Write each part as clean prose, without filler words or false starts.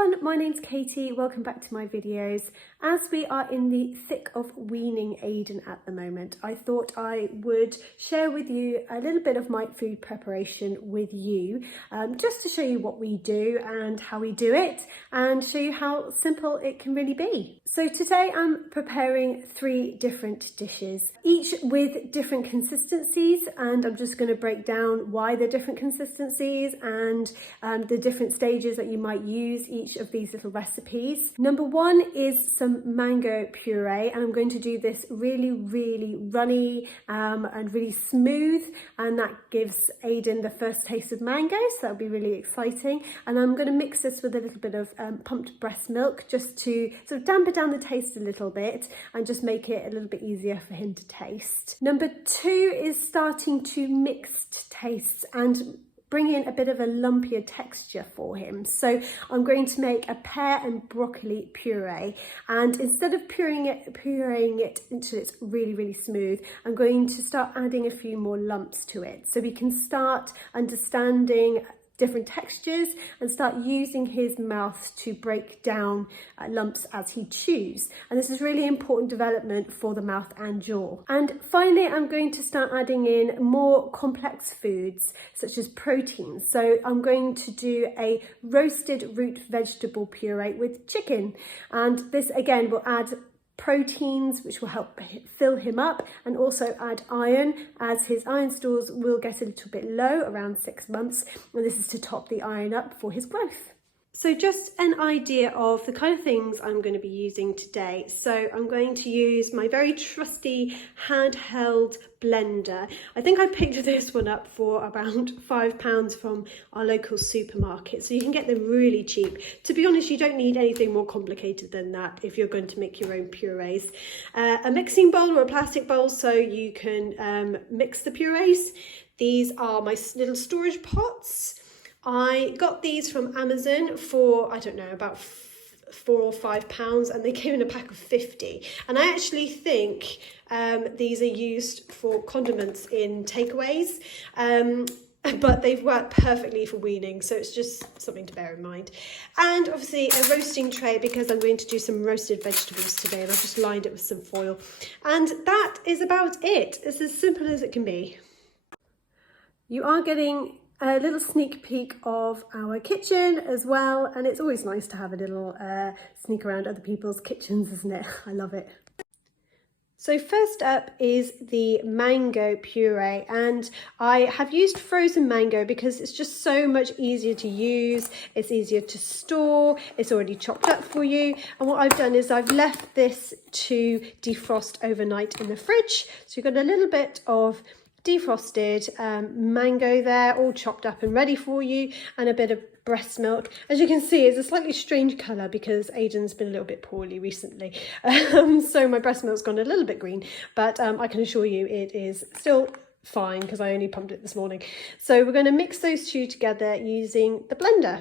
everyone, my name's Katie. Welcome back to my videos. As we are in the thick of weaning Aiden at the moment, I thought I would share with you a little bit of my food preparation with you, just to show you what we do and how we do it and show you how simple it can really be. So today I'm preparing 3 different dishes, each with different consistencies, and I'm just going to break down why they're different consistencies and the different stages that you might use each of these little recipes. Number 1 is some mango puree, and I'm going to do this really runny and really smooth, and that gives Aiden the first taste of mango, so that'll be really exciting. And I'm going to mix this with a little bit of pumped breast milk just to sort of dampen down the taste a little bit and just make it a little bit easier for him to taste. Number 2 is starting to mixed tastes and bring in a bit of a lumpier texture for him. So I'm going to make a pear and broccoli puree, and instead of pureeing it until it's really smooth, I'm going to start adding a few more lumps to it so we can start understanding different textures and start using his mouth to break down lumps as he chews. And this is really important development for the mouth and jaw. And finally, I'm going to start adding in more complex foods such as proteins. So I'm going to do a roasted root vegetable puree with chicken, and this again will add proteins which will help fill him up and also add iron, as his iron stores will get a little bit low around 6 months, and this is to top the iron up for his growth. So just an idea of the kind of things I'm going to be using today. So I'm going to use my very trusty handheld blender. I think I picked this one up for about £5 from our local supermarket, so you can get them really cheap. To be honest, you don't need anything more complicated than that if you're going to make your own purees. A mixing bowl or a plastic bowl so you can mix the purees. These are my little storage pots. I got these from Amazon for, I don't know, about £4 or £5, and they came in a pack of 50. And I actually think these are used for condiments in takeaways, but they've worked perfectly for weaning, so it's just something to bear in mind. And obviously a roasting tray, because I'm going to do some roasted vegetables today, and I've just lined it with some foil. And that is about it. It's as simple as it can be. You are getting a little sneak peek of our kitchen as well, and it's always nice to have a little sneak around other people's kitchens, isn't it? I love it. So first up is the mango puree, and I have used frozen mango because it's just so much easier to use, it's easier to store, it's already chopped up for you. And what I've done is I've left this to defrost overnight in the fridge, so you've got a little bit of defrosted mango there, all chopped up and ready for you, and a bit of breast milk. As you can see, it's a slightly strange colour because Aiden's been a little bit poorly recently, so my breast milk's gone a little bit green, but I can assure you it is still fine because I only pumped it this morning. So we're going to mix those two together using the blender.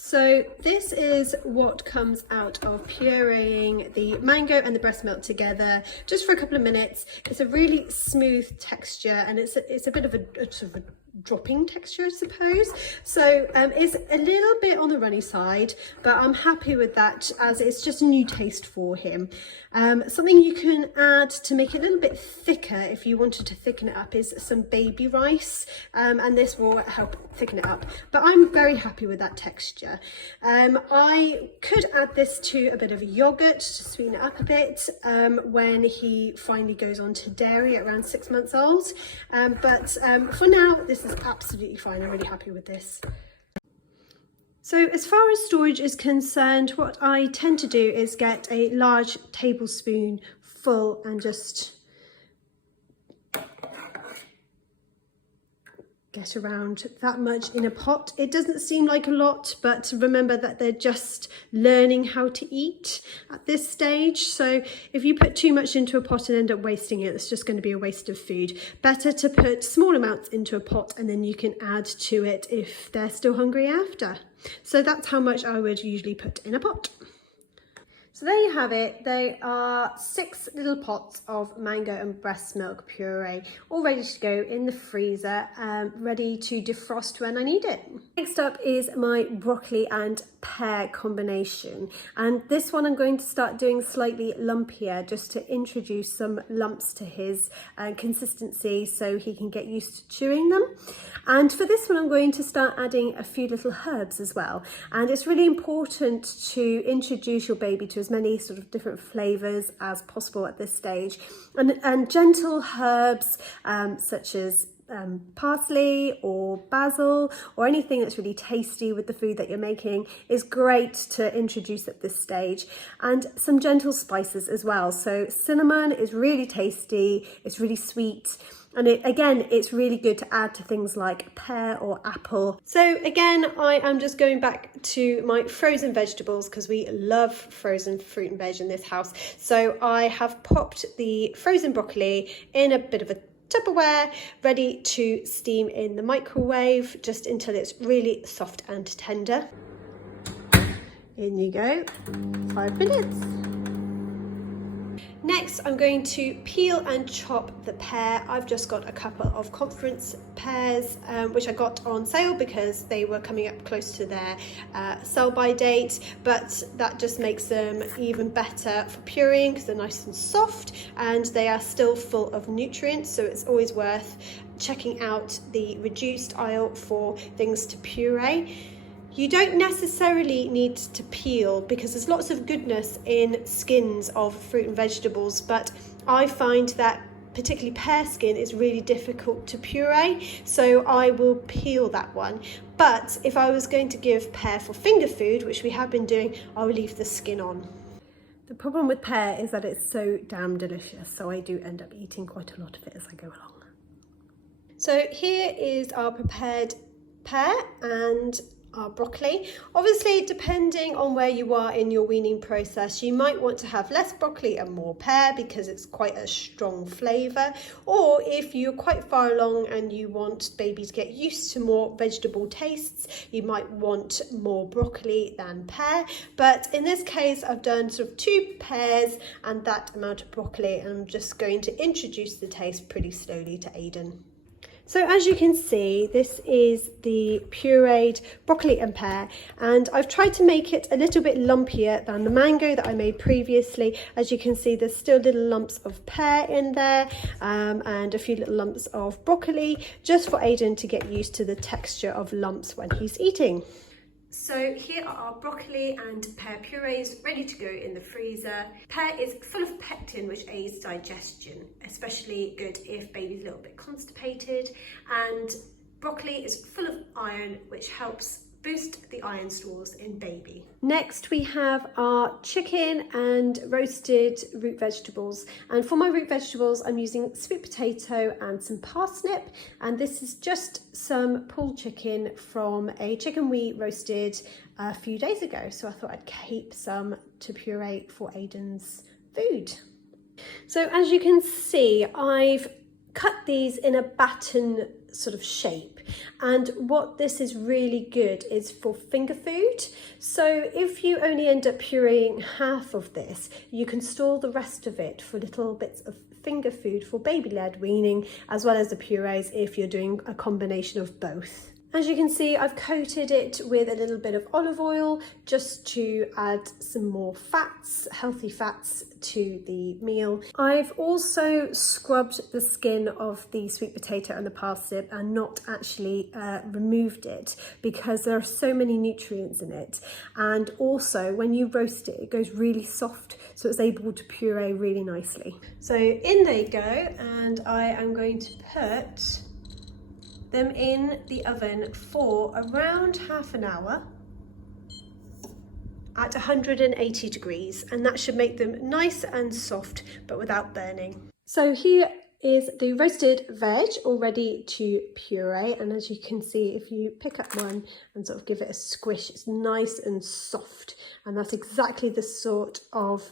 So this is what comes out of pureeing the mango and the breast milk together just for a couple of minutes. It's a really smooth texture, and it's a bit of a sort of a dropping texture, I suppose. So it's a little bit on the runny side, but I'm happy with that as it's just a new taste for him. Something you can add to make it a little bit thicker if you wanted to thicken it up is some baby rice, and this will help thicken it up, but I'm very happy with that texture. I could add this to a bit of yogurt to sweeten it up a bit when he finally goes on to dairy at around 6 months old, but for now this is absolutely fine. I'm really happy with this. So as far as storage is concerned, what I tend to do is get a large tablespoon full and just get around that much in a pot. It doesn't seem like a lot, but remember that they're just learning how to eat at this stage. So if you put too much into a pot and end up wasting it, it's just going to be a waste of food. Better to put small amounts into a pot, and then you can add to it if they're still hungry after. So that's how much I would usually put in a pot. So there you have it. They are 6 little pots of mango and breast milk puree, all ready to go in the freezer, ready to defrost when I need it. Next up is my broccoli and pear combination, and this one I'm going to start doing slightly lumpier just to introduce some lumps to his consistency so he can get used to chewing them. And for this one I'm going to start adding a few little herbs as well, and it's really important to introduce your baby to as many sort of different flavors as possible at this stage, and gentle herbs such as parsley or basil or anything that's really tasty with the food that you're making is great to introduce at this stage, and some gentle spices as well. So cinnamon is really tasty, it's really sweet, and it's really good to add to things like pear or apple. So again, I am just going back to my frozen vegetables because we love frozen fruit and veg in this house. So I have popped the frozen broccoli in a bit of a Tupperware, ready to steam in the microwave just until it's really soft and tender. In you go, 5 minutes. Next, I'm going to peel and chop the pear. I've just got a couple of conference pears, which I got on sale because they were coming up close to their sell-by date, but that just makes them even better for pureeing because they're nice and soft and they are still full of nutrients, so it's always worth checking out the reduced aisle for things to puree. You don't necessarily need to peel because there's lots of goodness in skins of fruit and vegetables, but I find that particularly pear skin is really difficult to puree, so I will peel that one. But if I was going to give pear for finger food, which we have been doing, I will leave the skin on. The problem with pear is that it's so damn delicious, so I do end up eating quite a lot of it as I go along. So here is our prepared pear and our broccoli. Obviously, depending on where you are in your weaning process, you might want to have less broccoli and more pear because it's quite a strong flavour, or if you're quite far along and you want baby to get used to more vegetable tastes, you might want more broccoli than pear. But in this case, I've done sort of 2 pears and that amount of broccoli, and I'm just going to introduce the taste pretty slowly to Aiden. So as you can see, this is the pureed broccoli and pear, and I've tried to make it a little bit lumpier than the mango that I made previously. As you can see, there's still little lumps of pear in there and a few little lumps of broccoli, just for Aiden to get used to the texture of lumps when he's eating. So here are our broccoli and pear purees ready to go in the freezer. Pear is full of pectin, which aids digestion, especially good if baby's a little bit constipated, and broccoli is full of iron, which helps boost the iron stores in baby. Next we have our chicken and roasted root vegetables, and for my root vegetables I'm using sweet potato and some parsnip, and this is just some pulled chicken from a chicken we roasted a few days ago, so I thought I'd keep some to puree for Aiden's food. So as you can see, I've cut these in a baton sort of shape, and what this is really good is for finger food. So if you only end up pureeing half of this, you can store the rest of it for little bits of finger food for baby-led weaning, as well as the purees if you're doing a combination of both. As you can see, I've coated it with a little bit of olive oil just to add some more fats, healthy fats to the meal. I've also scrubbed the skin of the sweet potato and the parsnip and not actually removed it because there are so many nutrients in it, and also when you roast it, it goes really soft, so it's able to puree really nicely. So in they go, and I am going to put them in the oven for around half an hour at 180 degrees, and that should make them nice and soft but without burning. So here is the roasted veg all ready to puree, and as you can see, if you pick up one and sort of give it a squish, it's nice and soft, and that's exactly the sort of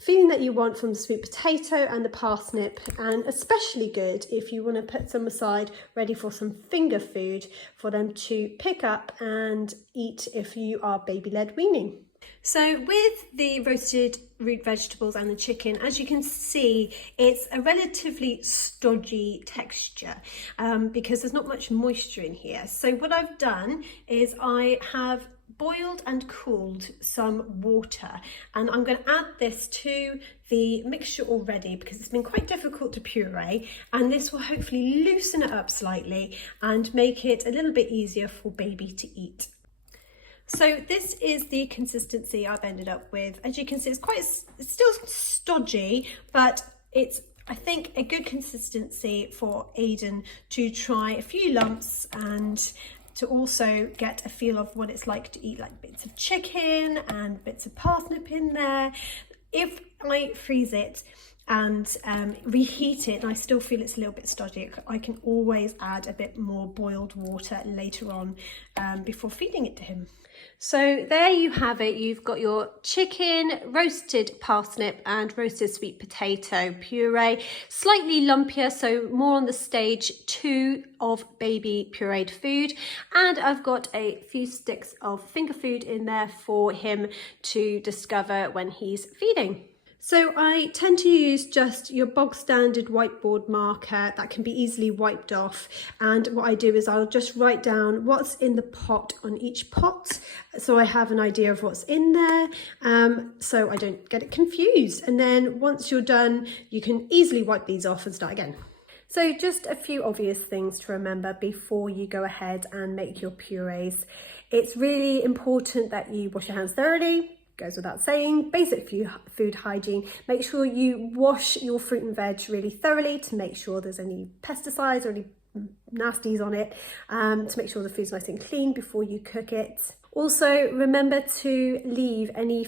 feeling that you want from the sweet potato and the parsnip, and especially good if you want to put some aside ready for some finger food for them to pick up and eat if you are baby-led weaning. So with the roasted root vegetables and the chicken, as you can see, it's a relatively stodgy texture because there's not much moisture in here. So what I've done is I have boiled and cooled some water, and I'm going to add this to the mixture already because it's been quite difficult to puree, and this will hopefully loosen it up slightly and make it a little bit easier for baby to eat. So this is the consistency I've ended up with. As you can see, it's still stodgy, but it's, I think, a good consistency for Aiden to try a few lumps and to also get a feel of what it's like to eat like bits of chicken and bits of parsnip in there. If I freeze it and reheat it and I still feel it's a little bit stodgy, I can always add a bit more boiled water later on before feeding it to him. So there you have it. You've got your chicken, roasted parsnip and roasted sweet potato puree, slightly lumpier, so more on the stage 2 of baby pureed food. And I've got a few sticks of finger food in there for him to discover when he's feeding. So I tend to use just your bog standard whiteboard marker that can be easily wiped off, and what I do is I'll just write down what's in the pot on each pot so I have an idea of what's in there, so I don't get it confused. And then once you're done, you can easily wipe these off and start again. So just a few obvious things to remember before you go ahead and make your purees. It's really important that you wash your hands thoroughly. Goes without saying, basic food hygiene. Make sure you wash your fruit and veg really thoroughly to make sure there's any pesticides or any nasties on it, to make sure the food's nice and clean before you cook it. Also, remember to leave any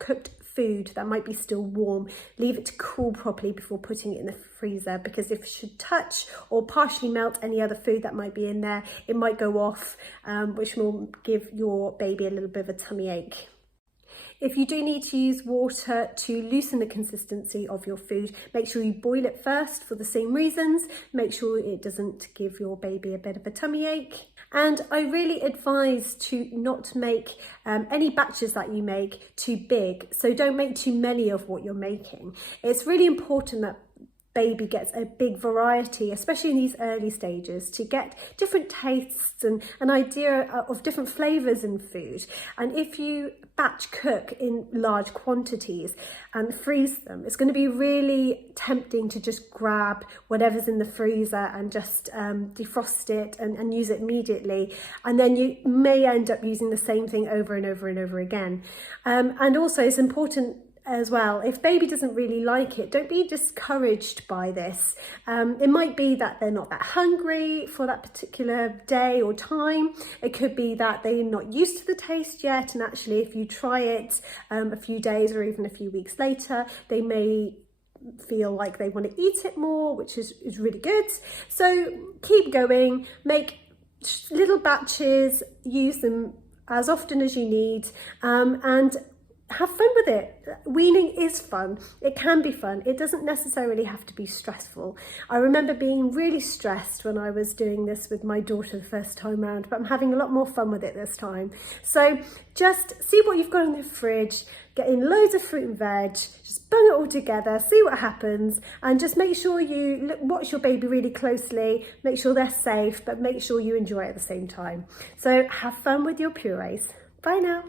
cooked food that might be still warm, leave it to cool properly before putting it in the freezer, because if it should touch or partially melt any other food that might be in there, it might go off, which will give your baby a little bit of a tummy ache. If you do need to use water to loosen the consistency of your food, make sure you boil it first for the same reasons. Make sure it doesn't give your baby a bit of a tummy ache. And I really advise to not make any batches that you make too big. So don't make too many of what you're making. It's really important that baby gets a big variety, especially in these early stages, to get different tastes and an idea of different flavors in food. And if you batch cook in large quantities and freeze them, it's going to be really tempting to just grab whatever's in the freezer and just defrost it and use it immediately. And then you may end up using the same thing over and over and over again. And also it's important as well, if baby doesn't really like it, don't be discouraged by this. It might be that they're not that hungry for that particular day or time. It could be that they're not used to the taste yet, and actually if you try it a few days or even a few weeks later, they may feel like they want to eat it more, which is really good. So keep going, make little batches, use them as often as you need, and have fun with it. Weaning is fun. It can be fun. It doesn't necessarily have to be stressful. I remember being really stressed when I was doing this with my daughter the first time around, but I'm having a lot more fun with it this time. So just see what you've got in the fridge, get in loads of fruit and veg, just bung it all together, see what happens, and just make sure you watch your baby really closely, make sure they're safe, but make sure you enjoy it at the same time. So have fun with your purees. Bye now.